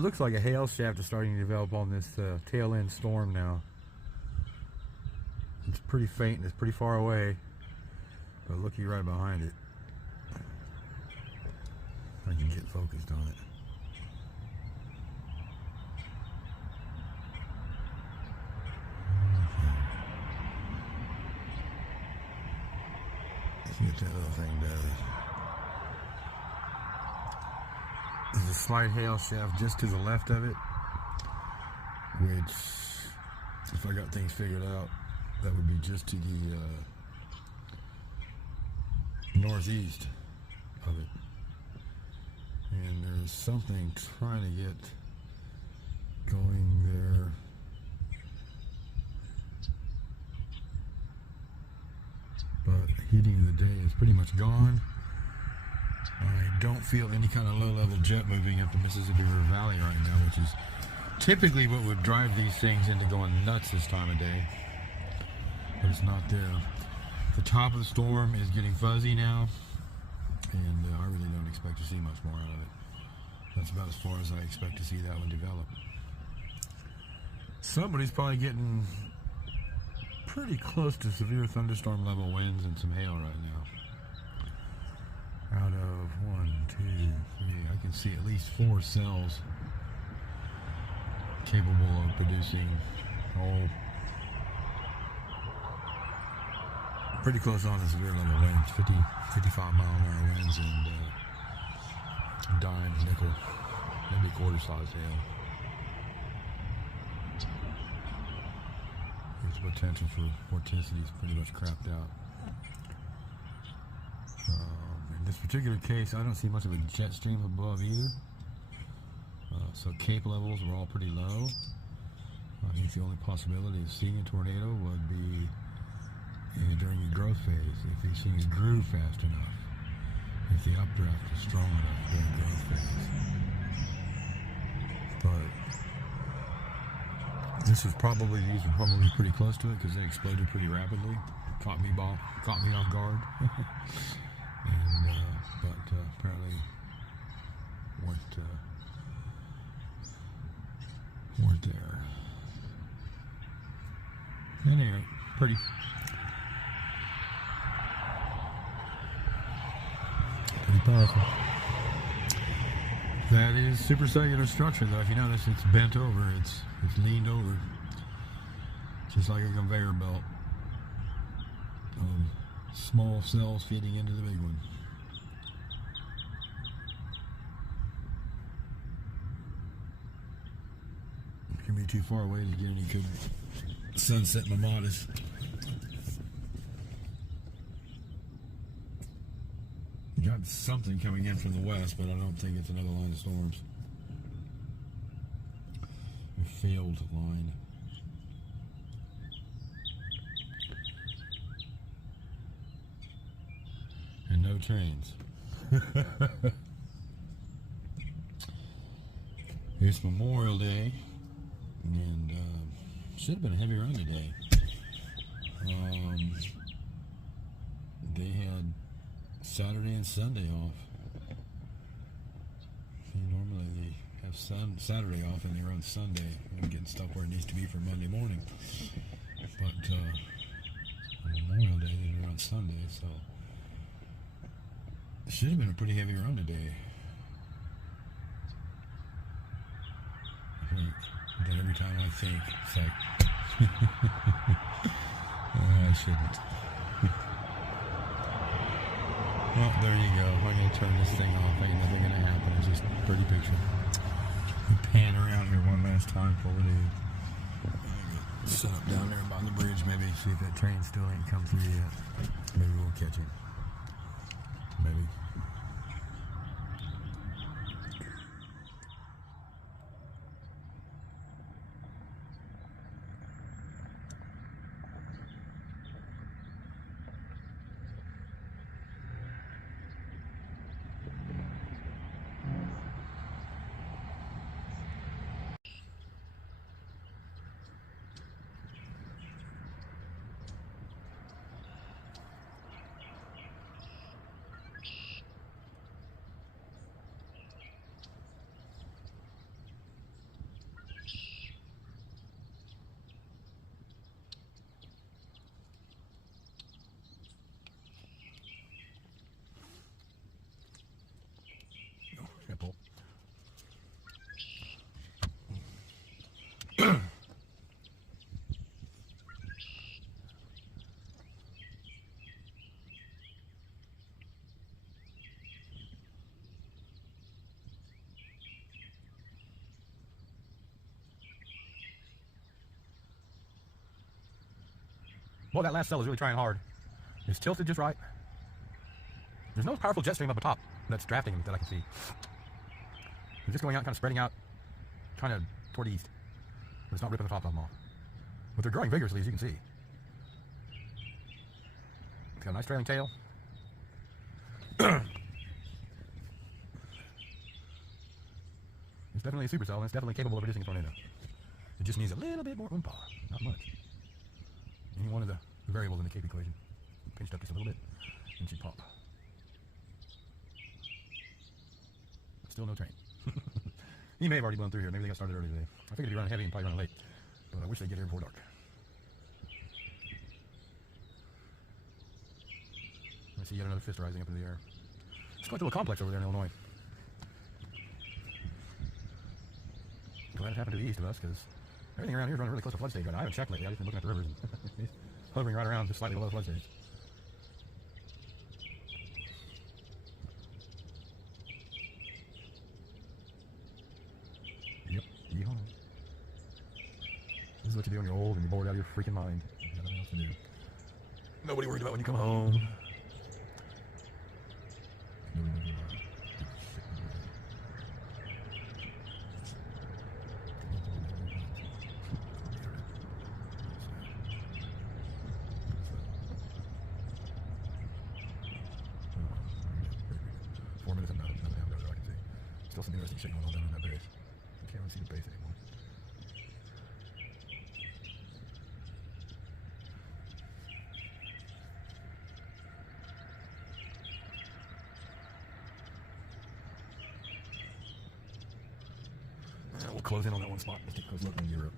looks like a hail shaft is starting to develop on this tail end storm now. It's pretty faint and it's pretty far away, but looky right behind it. I can get focused on it. Let's see what that little thing does. There's a slight hail shaft just to the left of it, which, if I got things figured out, that would be just to the northeast of it. And there's something trying to get going there. But heating of the day is pretty much gone. I don't feel any kind of low-level jet moving up the Mississippi River Valley right now, which is typically what would drive these things into going nuts this time of day. But it's not there. The top of the storm is getting fuzzy now, and I really don't expect to see much more out of it. That's about as far as I expect to see that one develop. Somebody's probably getting pretty close to severe thunderstorm level winds and some hail right now. Out of 1, 2, 3, I can see at least 4 cells capable of producing pretty close on to severe level winds, 50, 55 mile an hour winds, and dime, nickel, maybe quarter-sized hail. There's potential for vorticity is pretty much crapped out. In this particular case, I don't see much of a jet stream above either. So cape levels were all pretty low. I think the only possibility of seeing a tornado would be during the growth phase, if these things grew fast enough, if the updraft was strong enough during the growth phase. But these were probably pretty close to it because they exploded pretty rapidly. Caught me off guard. And but apparently weren't there. Anyway, pretty powerful. That is supercellular structure, though. If you notice, it's bent over. It's leaned over, just like a conveyor belt of small cells feeding into the big one. It can be too far away to get any good sunset mamadas. Got something coming in from the west, but I don't think it's another line of storms. A failed line. And no trains. It's Memorial Day, and should have been a heavy run today. They had Saturday and Sunday off. Normally they have Saturday off and they run Sunday. I'm getting stuff where it needs to be for Monday morning. But on Memorial Day they run Sunday, so it should have been a pretty heavy run today. I think. But every time I think, it's like I shouldn't. Well, there you go. I'm going to turn this thing off. Ain't nothing going to happen. It's just a pretty picture. We'll pan around here one last time before we leave. Set up down there by the bridge, maybe see if that train still ain't come through yet. Maybe we'll catch it. Maybe. Well, that last cell is really trying hard. It's tilted just right. There's no powerful jet stream up the top that's drafting him that I can see. It's just going out, kind of spreading out, kind of toward the east. But it's not ripping the top of them off. But they're growing vigorously, as you can see. It's got a nice trailing tail. It's definitely a supercell, and it's definitely capable of producing a tornado. It just needs a little bit more wind power, not much. Any one of the variables in the Cape equation pinched up just a little bit, and she'd pop. Still no train. He may have already blown through here. Maybe they got started early today. I figured he'd be running heavy and probably running late, but I wish they'd get here before dark. I see yet another fist rising up into the air. It's quite a little complex over there in Illinois. Glad it happened to the east of us, because everything around here is running really close to flood stage right now. I haven't checked lately. I've just been looking at the rivers and he's hovering right around just slightly below flood stage. Yep, yeehaw. This is what you do when you're old and you're bored out of your freaking mind. You got nothing else to do. Nobody worried about when you come home. Still some interesting shit going on down in that base. I can't really see the base anymore. We'll close in on that one spot. Let's take a close look in Europe.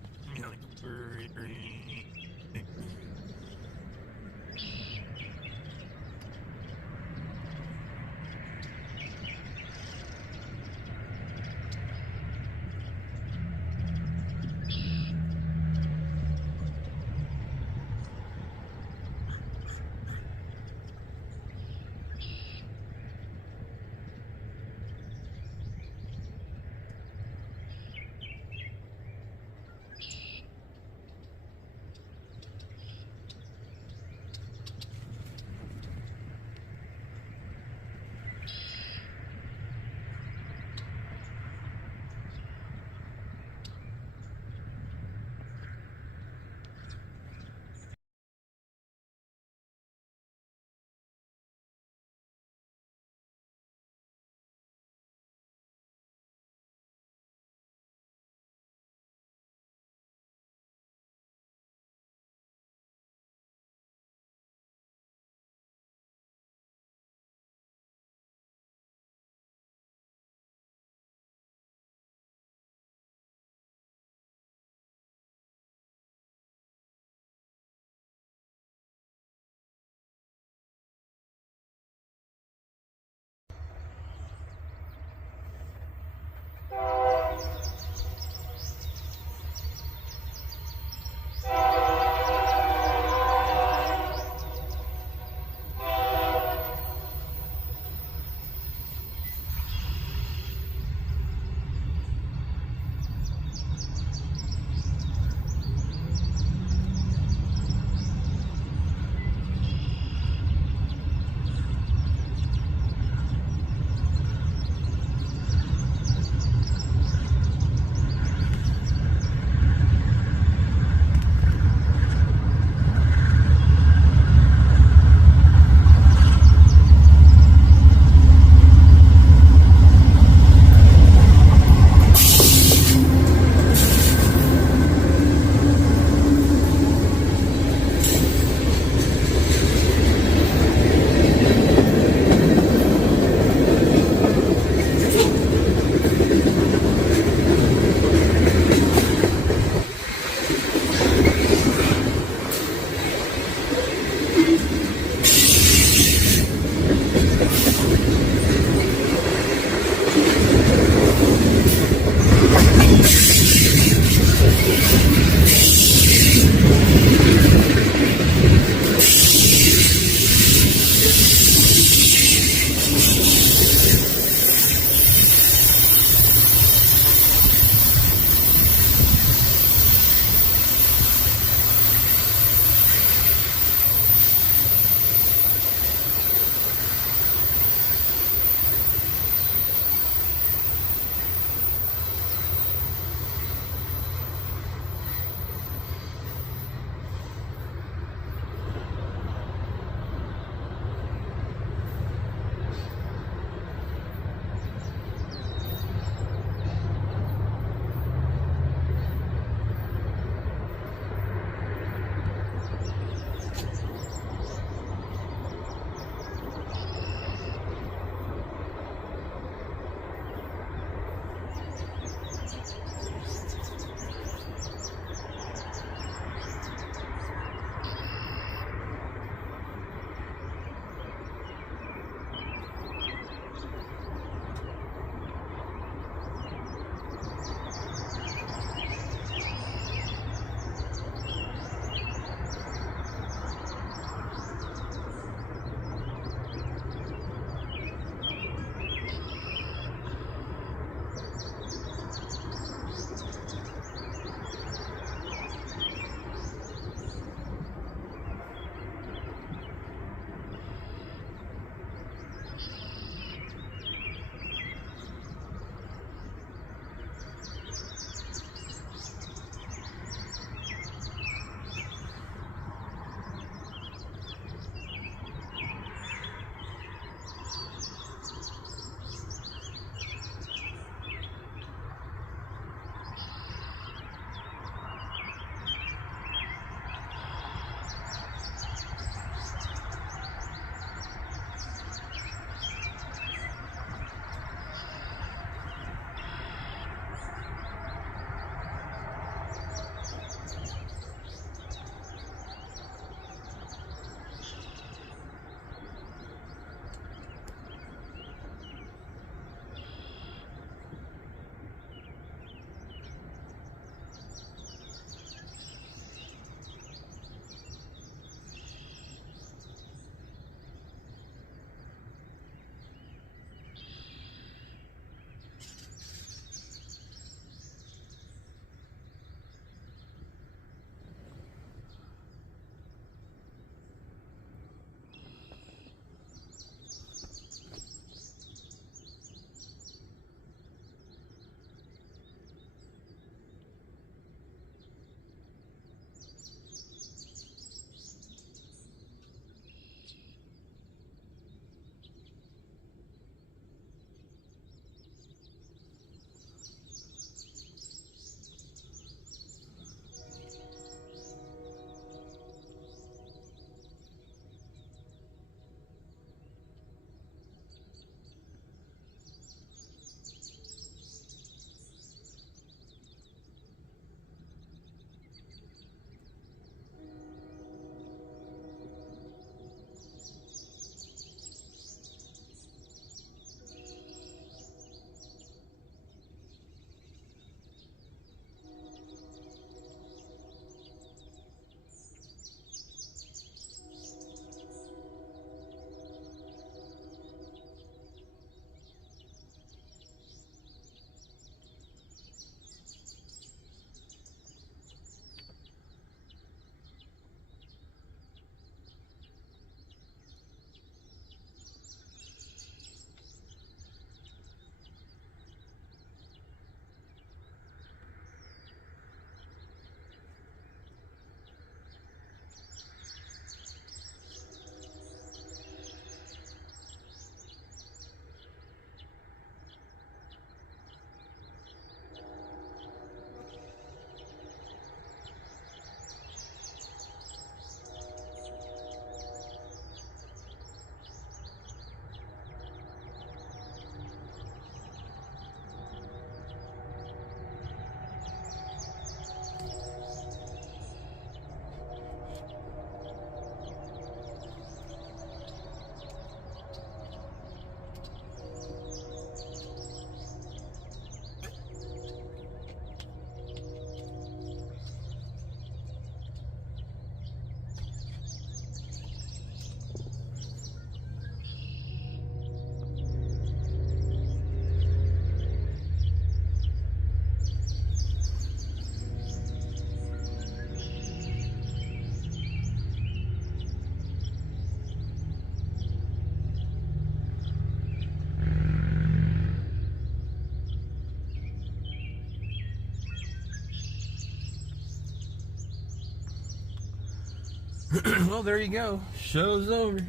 Well, there you go. Show's over.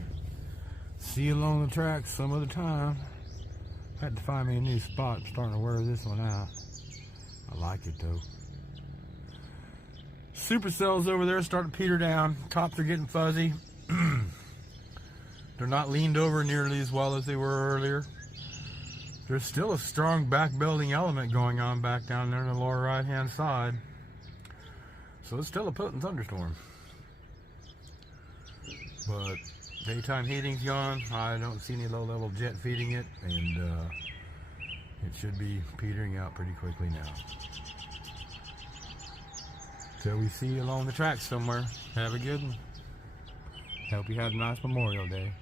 See you along the tracks some other time. Had to find me a new spot. I'm starting to wear this one out. I like it though. Supercells over there starting to peter down. Tops are getting fuzzy. They're not leaned over nearly as well as they were earlier. There's still a strong back building element going on back down there in the lower right hand side. So it's still a potent thunderstorm. But daytime heating's gone. I don't see any low level jet feeding it, and it should be petering out pretty quickly now. So we see you along the tracks somewhere. Have a good one. Hope you had a nice Memorial Day.